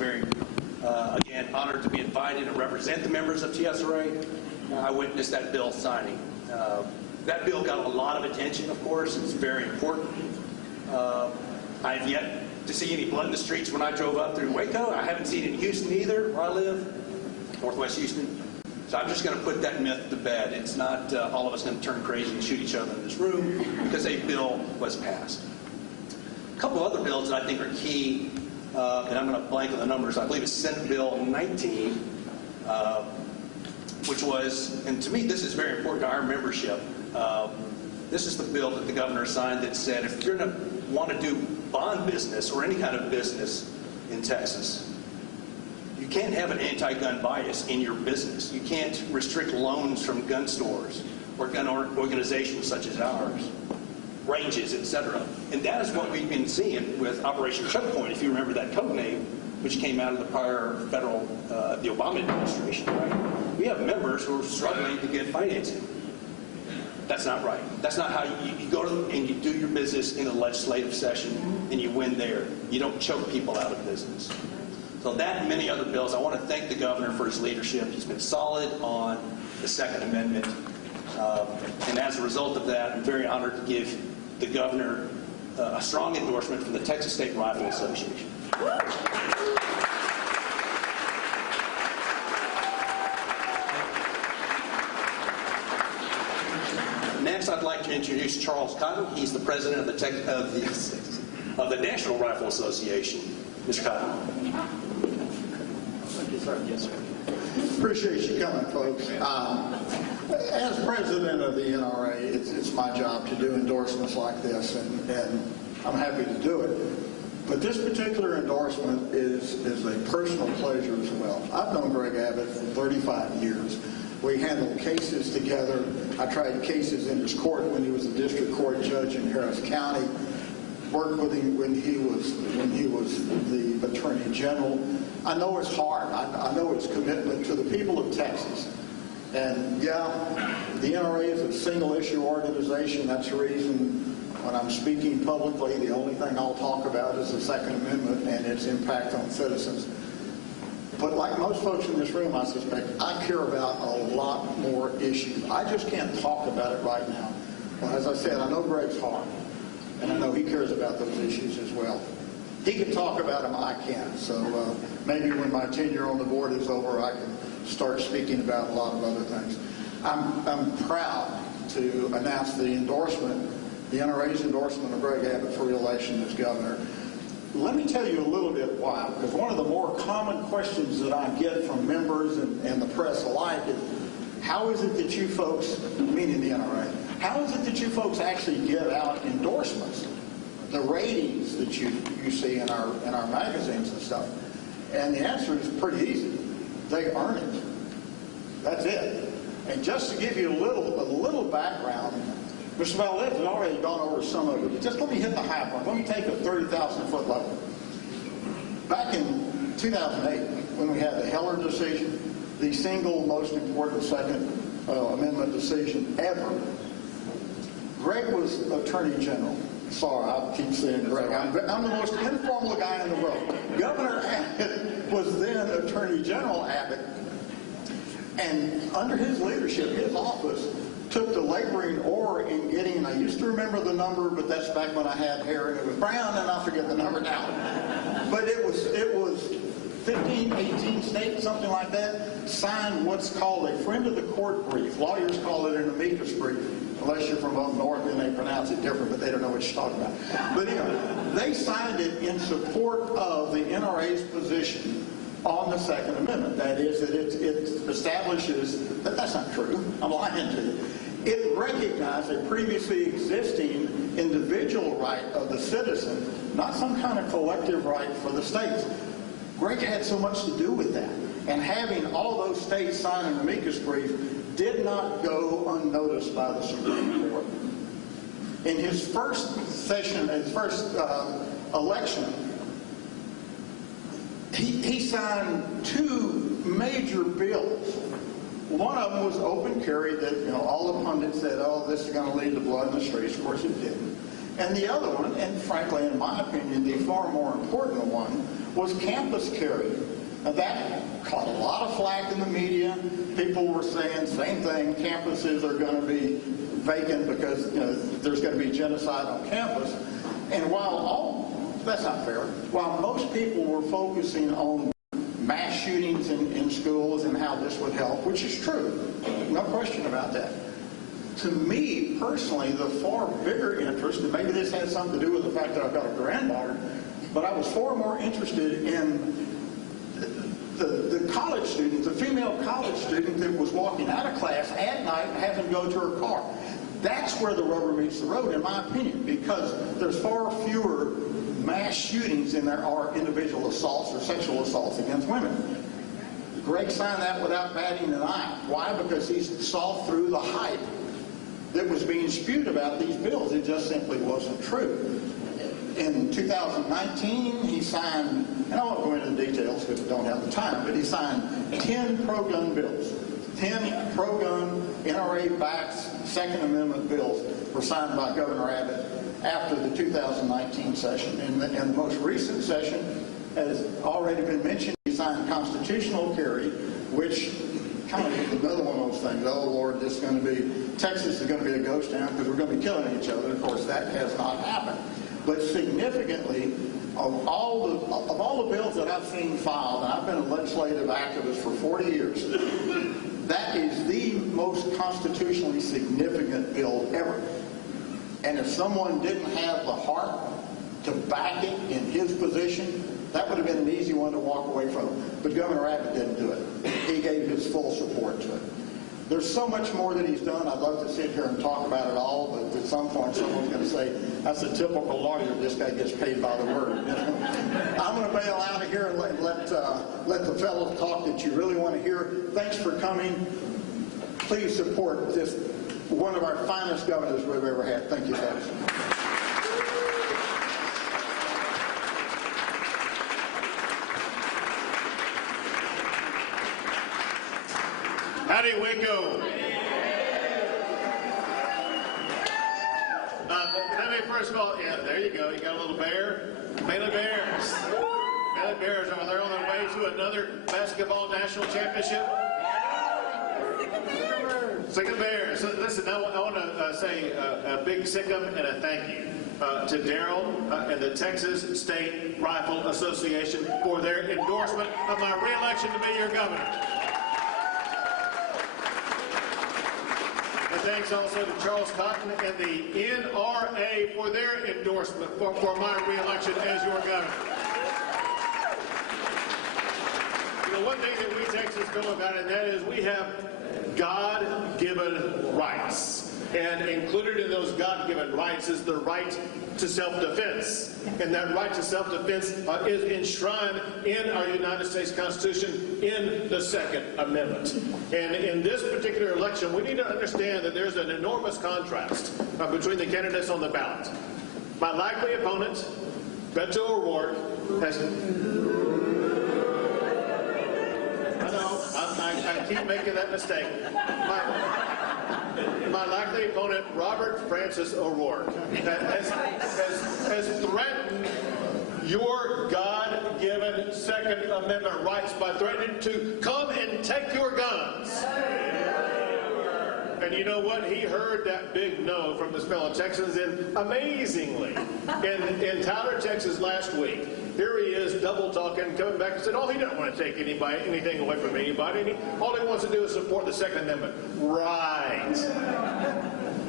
very, again, honored to be invited to represent the members of TSRA. I witnessed that bill signing. That bill got a lot of attention, of course. It's very important. I have yet to see any blood in the streets when I drove up through Waco. I haven't seen it in Houston either, where I live, Northwest Houston. So I'm just going to put that myth to bed. It's not all of us going to turn crazy and shoot each other in this room because a bill was passed. A couple other bills that I think are key, and I'm going to blank on the numbers. I believe it's Senate Bill 19, which was, and to me this is very important to our membership. This is the bill that the governor signed that said if you're going to want to do bond business or any kind of business in Texas, you can't have an anti-gun bias in your business. You can't restrict loans from gun stores or gun organizations such as ours, ranges, etc. And that is what we've been seeing with Operation Choke Point, if you remember that code name, which came out of the prior federal, the Obama administration, right? We have members who are struggling to get financing. That's not right. That's not how you go to and you do your business in a legislative session and you win there. You don't choke people out of business. So that and many other bills, I want to thank the governor for his leadership. He's been solid on the Second Amendment. And as a result of that, I'm very honored to give the governor a strong endorsement from the Texas State Rifle Association. Next, I'd like to introduce Charles Cotton. He's the president of the National Rifle Association. Mr. Cotton. Thank you, sir. Yes, sir. Appreciate you coming, folks. As president of the NRA, it's my job to do endorsements like this, and I'm happy to do it. But this particular endorsement is a personal pleasure as well. I've known Greg Abbott for 35 years. We handled cases together. I tried cases in his court when he was a district court judge in Harris County. Worked with him when he was the Attorney General. I know it's hard. I know it's commitment to the people of Texas. And yeah, the NRA is a single issue organization. That's the reason when I'm speaking publicly, the only thing I'll talk about is the Second Amendment and its impact on citizens. But like most folks in this room, I suspect, I care about a lot more issues. I just can't talk about it right now. Well, as I said, I know Greg's hard, and I know he cares about those issues as well. He can talk about them, I can't. So maybe when my tenure on the board is over, I can start speaking about a lot of other things. I'm proud to announce the endorsement, the NRA's endorsement of Greg Abbott for re-election as governor. Let me tell you a little bit why, because one of the more common questions that I get from members and the press alike is, how is it that you folks, meaning the NRA, how is it that you folks actually give out endorsements, the ratings that you see in our magazines and stuff? And the answer is pretty easy. They earn it. That's it. And just to give you a little background, Mr. Valdez has already gone over some of it, but just let me hit the high point. Let me take a 30,000-foot level. Back in 2008, when we had the Heller decision, the single most important Second Amendment decision ever, Greg was Attorney General. Sorry, I keep saying Greg. I'm the most informal guy in the world. Governor Abbott was then Attorney General Abbott, and under his leadership, his office took the laboring oar in getting, I used to remember the number, but that's back when I had hair and it was brown, and I forget the number now. But it was 15, 18 states, something like that, signed what's called a friend of the court brief. Lawyers call it an amicus brief. Unless you're from up north, then they pronounce it different, but they don't know what you're talking about. But anyway, they signed it in support of the NRA's position on the Second Amendment. That is, that it establishes, that's not true, I'm lying to you. It recognized a previously existing individual right of the citizen, not some kind of collective right for the states. Greg had so much to do with that. And having all those states sign an amicus brief did not go unnoticed by the Supreme Court. In his first session, his first election, he signed two major bills. One of them was open carry that, all the pundits said, oh, this is going to lead to blood in the streets. Of course it didn't. And the other one, and frankly, in my opinion, the far more important one, was campus carry. Now that caught a lot of flack in the media. People were saying same thing, campuses are going to be vacant because there's going to be genocide on campus. And that's not fair. While most people were focusing on mass shootings in schools and how this would help, which is true, no question about that. To me, personally, the far bigger interest, and maybe this has something to do with the fact that I've got a granddaughter, but I was far more interested in the college student, the female college student that was walking out of class at night and having to go to her car. That's where the rubber meets the road, in my opinion, because there's far fewer mass shootings than there are individual assaults or sexual assaults against women. Greg signed that without batting an eye. Why? Because he saw through the hype that was being spewed about these bills. It just simply wasn't true. In 2019, he signed, and I won't go into the details because I don't have the time, but he signed 10 pro-gun bills. 10 pro-gun, NRA-backed Second Amendment bills were signed by Governor Abbott after the 2019 session. And the most recent session has already been mentioned. He signed constitutional carry, which kind of is another one of those things. Oh, Lord, Texas is going to be a ghost town because we're going to be killing each other. Of course, that has not happened. But significantly, of all the bills that I've seen filed, and I've been a legislative activist for 40 years, that is the most constitutionally significant bill ever. And if someone didn't have the heart to back it in his position, that would have been an easy one to walk away from. But Governor Abbott didn't do it. He gave his full support to it. There's so much more that he's done. I'd love to sit here and talk about it all, but at some point someone's going to say, that's a typical lawyer. This guy gets paid by the word. I'm going to bail out of here and let the fellows talk that you really want to hear. Thanks for coming. Please support this, one of our finest governors we've ever had. Thank you, folks. Howdy, Waco. Let me first of all, yeah, there you go. You got a little bear. Bailey Bears. Bailey Bears, are they on their way to another basketball national championship? Sick 'em Bears. So listen, I want to say a big sick 'em and a thank you to Daryl and the Texas State Rifle Association for their endorsement of my re-election to be your governor. And thanks also to Charles Cotton and the NRA for their endorsement for my re-election as your governor. You know, one thing that we Texans know about, and that is we have God-given rights. And included in those God-given rights is the right to self-defense. And that right to self-defense is enshrined in our United States Constitution in the Second Amendment. And in this particular election, we need to understand that there's an enormous contrast between the candidates on the ballot. My likely opponent, Beto O'Rourke, has... I know, I keep making that mistake. My likely opponent, Robert Francis O'Rourke, has threatened your God-given Second Amendment rights by threatening to come and take your guns. And you know what? He heard that big no from his fellow Texans, and amazingly, in Tyler, Texas last week, here he is double talking, coming back and said, oh, he doesn't want to take anything away from anybody. All he wants to do is support the Second Amendment. Right.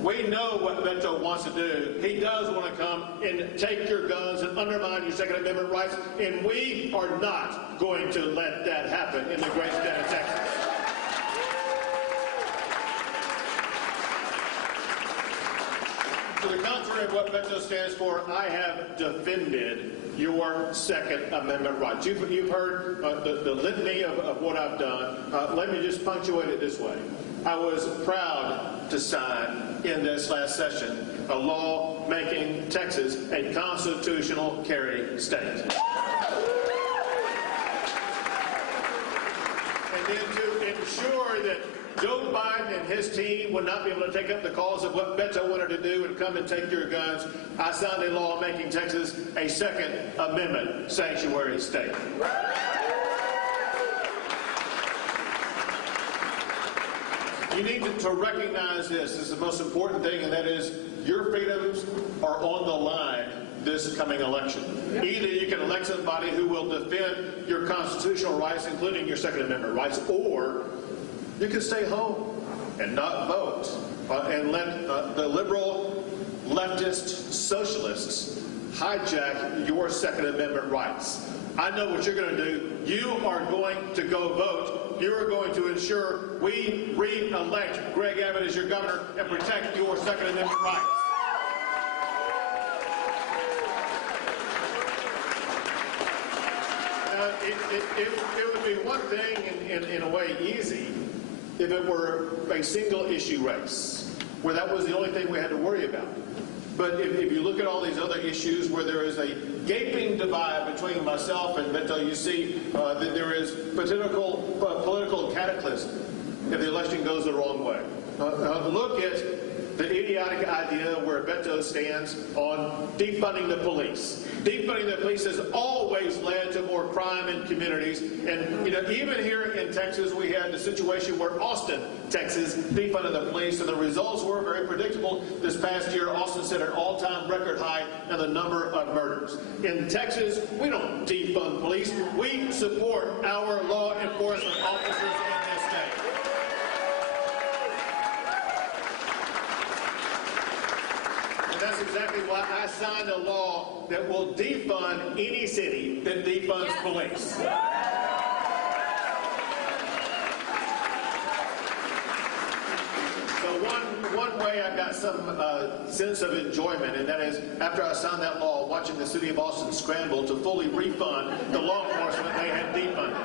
We know what Beto wants to do. He does want to come and take your guns and undermine your Second Amendment rights, and we are not going to let that happen in the great state of Texas. To the contrary of what Beto stands for, I have defended your Second Amendment rights. You've heard the litany of what I've done. Let me just punctuate it this way. I was proud to sign in this last session a law making Texas a constitutional carry state. And then to ensure that Joe Biden and his team would not be able to take up the cause of what Beto wanted to do and come and take your guns, I signed a law making Texas a Second Amendment sanctuary state. You need to recognize this. This is the most important thing, and that is your freedoms are on the line this coming election. Either you can elect somebody who will defend your constitutional rights, including your Second Amendment rights, or you can stay home and not vote and let the liberal, leftist, socialists hijack your Second Amendment rights. I know what you're going to do. You are going to go vote. You are going to ensure we re-elect Greg Abbott as your governor and protect your Second Amendment rights. It would be one thing, in a way, easy if it were a single issue race, where that was the only thing we had to worry about. But if you look at all these other issues where there is a gaping divide between myself and Beto, you see that there is political cataclysm if the election goes the wrong way. Look at the idiotic idea where Beto stands on defunding the police. Defunding the police has always led to more crime in communities. And even here in Texas, we had the situation where Austin, Texas, defunded the police, and the results were very predictable. This past year, Austin set an all-time record high in the number of murders. In Texas, we don't defund police. We support our law enforcement officers in this state. That's exactly why I signed a law that will defund any city that defunds police. So one way I got some sense of enjoyment, and that is after I signed that law, watching the city of Austin scramble to fully refund the law enforcement they had defunded.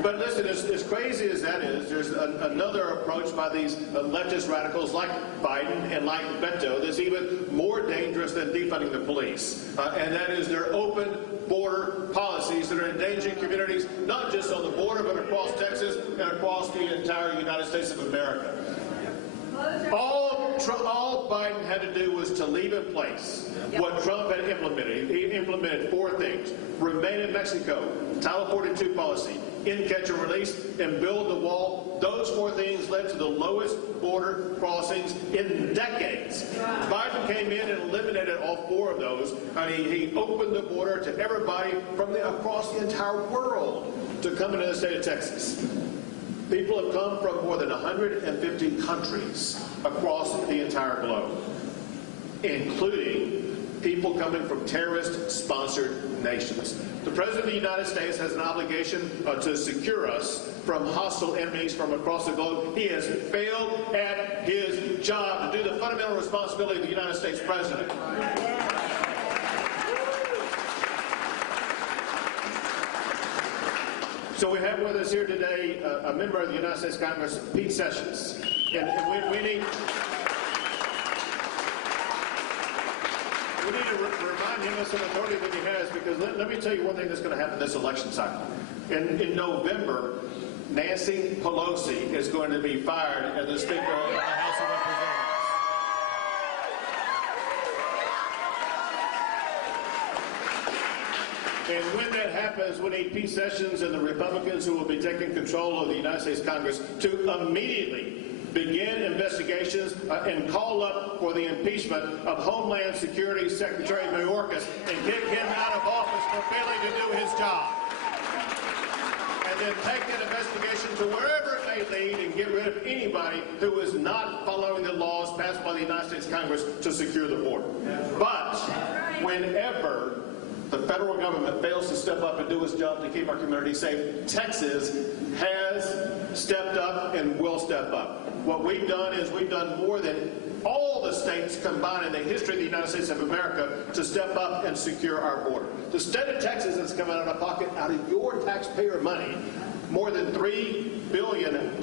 But listen, as crazy as that is, there's another approach by these leftist radicals like Biden and like Beto that's even more dangerous than defunding the police. And that is their open border policies that are endangering communities, not just on the border, but across Texas and across the entire United States of America. All Biden had to do was to leave in place what Trump had implemented. He implemented 4 things: remain in Mexico, Title 42 policy, in catch and release, and build the wall. Those 4 things led to the lowest border crossings in decades. Biden came in and eliminated all 4 of those, and he opened the border to everybody from across the entire world to come into the state of Texas. People have come from more than 150 countries across the entire globe, including people coming from terrorist-sponsored nations. The President of the United States has an obligation to secure us from hostile enemies from across the globe. He has failed at his job to do the fundamental responsibility of the United States President. So we have with us here today a member of the United States Congress, Pete Sessions. And we need to remind him of some authority that he has, because let me tell you one thing that's going to happen this election cycle. In November, Nancy Pelosi is going to be fired as the Speaker of the House of Representatives. And when that happens, we need Pete Sessions and the Republicans who will be taking control of the United States Congress to immediately begin investigations and call up for the impeachment of Homeland Security Secretary Mayorkas and kick him out of office for failing to do his job. And then take that investigation to wherever it may lead and get rid of anybody who is not following the laws passed by the United States Congress to secure the border. But whenever the federal government fails to step up and do its job to keep our community safe, Texas has stepped up and will step up. What we've done is we've done more than all the states combined in the history of the United States of America to step up and secure our border. The state of Texas has come out of the pocket, out of your taxpayer money, more than $3 billion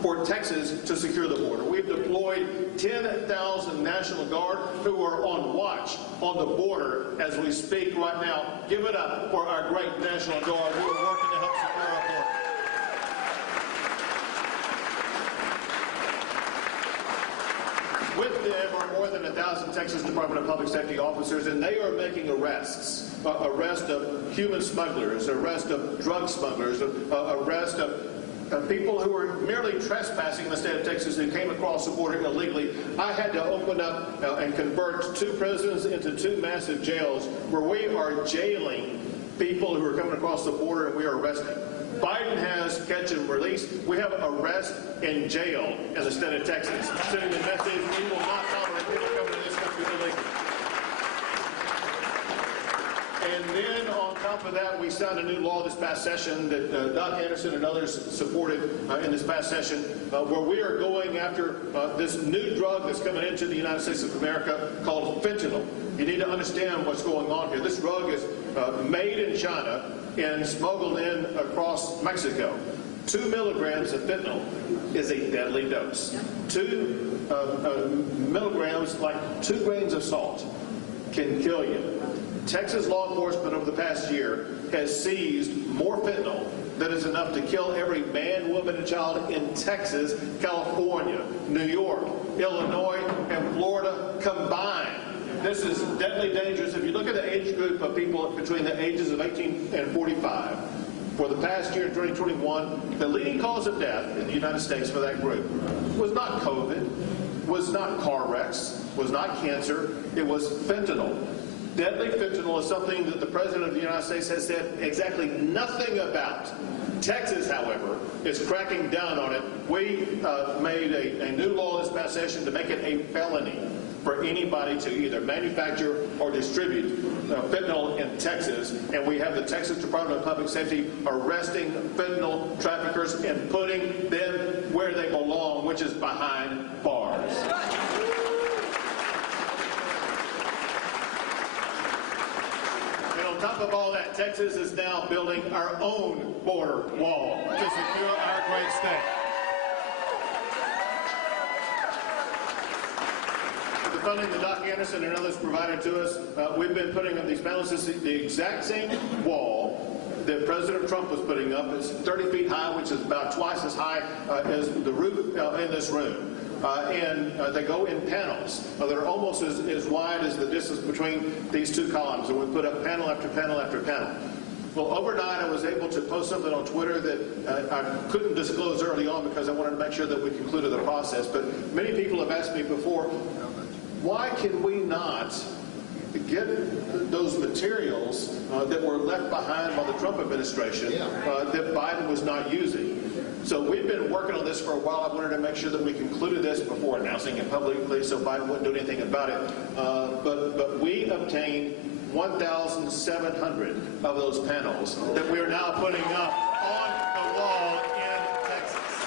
for Texas to secure the border. We've deployed 10,000 National Guard who are on watch on the border as we speak right now. Give it up for our great National Guard who are working to help secure our border. them are more than 1,000 Texas Department of Public Safety officers, and they are making arrests. Arrest of human smugglers, arrest of drug smugglers, arrest of people who were merely trespassing in the state of Texas who came across the border illegally. I had to open up and convert 2 prisons into 2 massive jails where we are jailing people who are coming across the border, and we are arresting. Biden has catch and release. We have arrest and jail in the state of Texas, sending the message we will not tolerate people coming to this country illegally. And then on top of that, we signed a new law this past session that Doc Anderson and others supported in this past session, where we are going after this new drug that's coming into the United States of America called fentanyl. You need to understand what's going on here. This drug is made in China and smuggled in across Mexico. 2 milligrams of fentanyl is a deadly dose. 2 milligrams, like 2 grains of salt, can kill you. Texas law enforcement over the past year has seized more fentanyl than is enough to kill every man, woman, and child in Texas, California, New York, Illinois, and Florida combined. This is deadly dangerous. If you look at the age group of people between the ages of 18 and 45, for the past year, 2021, the leading cause of death in the United States for that group was not COVID, was not car wrecks, was not cancer, it was fentanyl. Deadly fentanyl is something that the President of the United States has said exactly nothing about. Texas, however, is cracking down on it. We made a new law this past session to make it a felony for anybody to either manufacture or distribute fentanyl in Texas, and we have the Texas Department of Public Safety arresting fentanyl traffickers and putting them where they belong, which is behind bars. And on top of all that, Texas is now building our own border wall to secure our great state. Funding that Doc Anderson and others provided to us, we've been putting up these panels. This is the exact same wall that President Trump was putting up. It's 30 feet high, which is about twice as high as the roof in this room. And they go in panels that are almost as wide as the distance between these 2 columns. And we put up panel after panel after panel. Well, overnight I was able to post something on Twitter that I couldn't disclose early on because I wanted to make sure that we concluded the process. But many people have asked me before, why can we not get those materials that were left behind by the Trump administration that Biden was not using? So we've been working on this for a while. I wanted to make sure that we concluded this before announcing it publicly so Biden wouldn't do anything about it. But we obtained 1,700 of those panels that we are now putting up on the wall in Texas.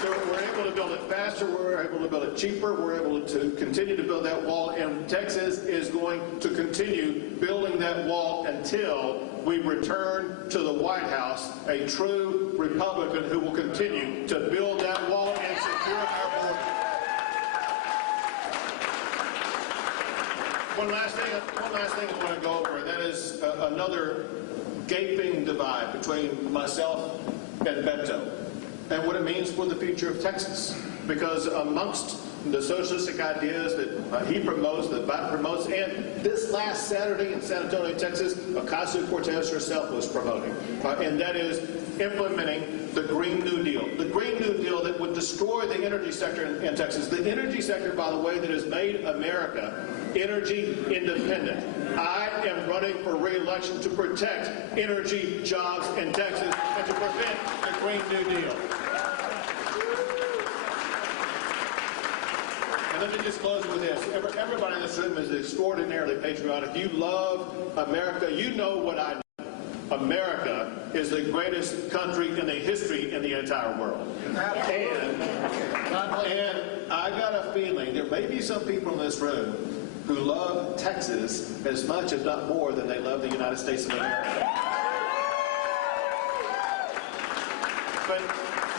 So we're able to build it faster, we're able to build it cheaper, we're able to continue to build that wall, and Texas is going to continue building that wall until we return to the White House a true Republican who will continue to build that wall and secure our border. One last thing I want to go over, and that is another gaping divide between myself and Beto, and what it means for the future of Texas. Because amongst the socialistic ideas that he promotes, that Biden promotes, and this last Saturday in San Antonio, Texas, Ocasio-Cortez herself was promoting, and that is implementing the Green New Deal. The Green New Deal that would destroy the energy sector in Texas. The energy sector, by the way, that has made America energy independent. I am running for re-election to protect energy jobs in Texas and to prevent the Green New Deal. And let me just close with this. Everybody in this room is extraordinarily patriotic. You love America. You know what I know. America is the greatest country in the history in the entire world. And I got a feeling there may be some people in this room who love Texas as much, if not more, than they love the United States of America. But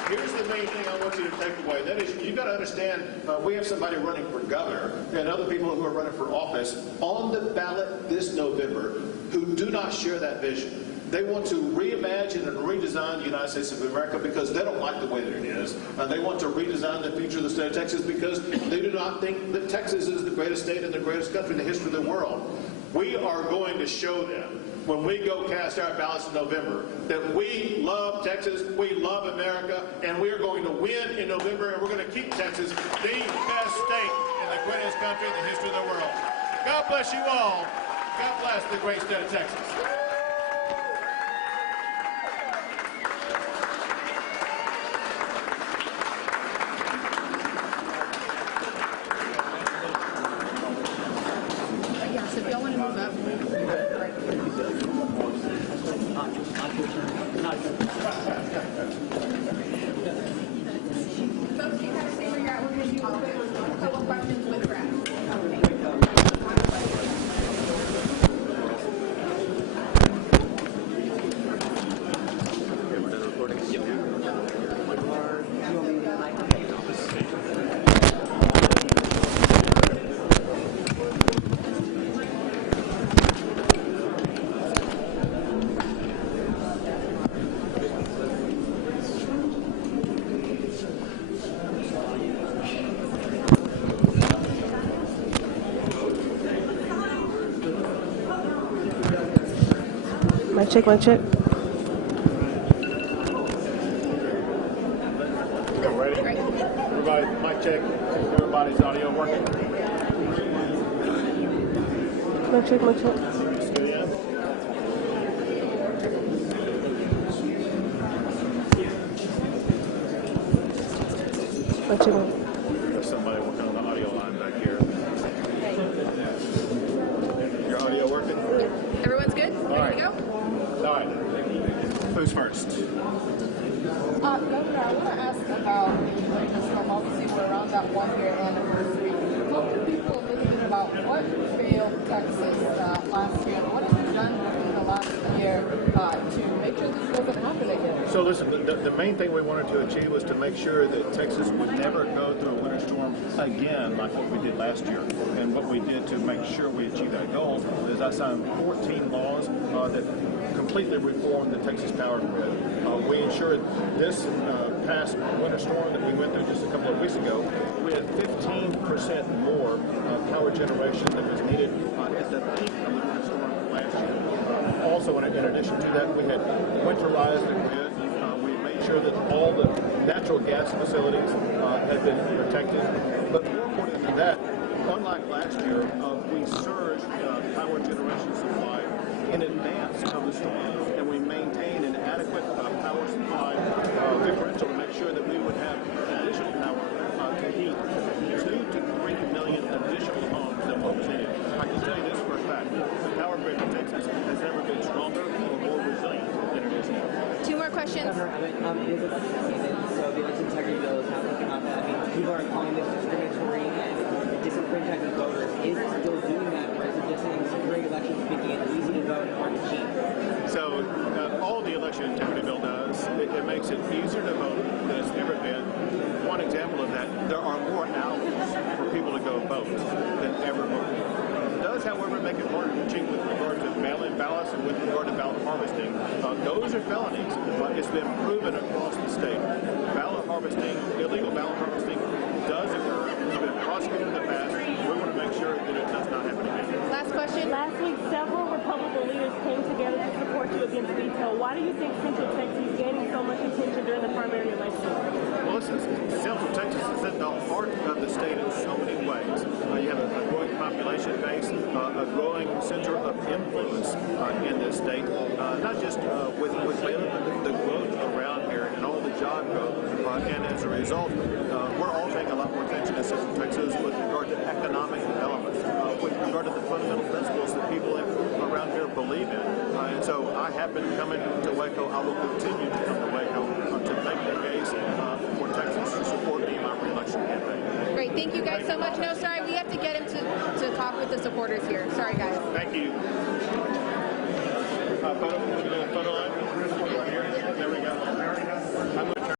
here's the main thing I want you to take away. That is, you've got to understand, we have somebody running for governor and other people who are running for office on the ballot this November who do not share that vision. They want to reimagine and redesign the United States of America because they don't like the way that it is. They want to redesign the future of the state of Texas because they do not think that Texas is the greatest state and the greatest country in the history of the world. We are going to show them when we go cast our ballots in November that we love Texas, we love America, and we are going to win in November, and we're going to keep Texas the best state in the greatest country in the history of the world. God bless you all. God bless the great state of Texas. So if y'all want to move up. Folks, you have to figure out we're going to do a couple questions with Brad. Mic check, mic check. Ready? Everybody, mic check. Everybody's audio working? Mic check, mic check. Good, yeah? Mic check, mic. There's somebody working on the audio line back here. Your audio working? Everyone's good? Ready to go? All right. Who's first? Governor, I want to ask about the storm. Obviously, we're around that 1-year anniversary. Talk to people a little bit about what failed Texas last year and what have you done in the last year to make sure this doesn't happen again? So listen, the main thing we wanted to achieve was to make sure that Texas would never go through a winter storm again like what we did last year. And what we did to make sure we achieved that goal is I signed 14 laws that completely reformed the Texas power grid. We ensured this past winter storm that we went through just a couple of weeks ago, we had 15% more power generation that was needed at the peak of the winter storm last year. Also, in addition to that, we had winterized the grid. We made sure that all the natural gas facilities had been protected. But more important than that, unlike last year, we surged power generation supply in advance of the storm, and we maintained an adequate power supply differential to make sure that we would have additional power to heat 2 to 3 million additional homes than what was needed. I can tell you this for a fact: the power grid in Texas has never been stronger or more resilient than it is now. 2 more questions. Governor Abbott, it is a season, so the election integrity bill is now looking up. I mean, people are calling this discriminatory and disenfranchising voters. Is it still doing that, or is it just saying securing elections, making it easy to vote and hard to cheat? So all the election integrity bill does, it makes it easier to vote than it's ever been. One example of that, there are more outlets for people to go vote than ever before. It does, however, make it harder to cheat with regard to mail-in ballots and with regard to ballot harvesting. Those are felonies, but it's been proven across the state. Ballot harvesting, illegal ballot harvesting, does occur. It's been prosecuted in the past. We want to make sure that it does not happen again. Last question. Last week, several Republican leaders came together to support you against veto. Why do you think Central Texas is gaining so much attention during the primary election? Well, listen, Central Texas is at the heart of the state in so many ways. You have a growing population base, a growing center of influence in this state, not just with the growth around here and all the job growth. And as a result, we're all paying a lot more attention to Central Texas with regard to economic development, with regard to the fundamental principles that people around here believe in. And so I have been coming to Waco. I will continue to come to Waco to make the case for Texas to support me in my re-election campaign. Great. Thank you guys so much. No, sorry. We have to get him to talk with the supporters here. Sorry, guys. Thank you. Photo line. There we go.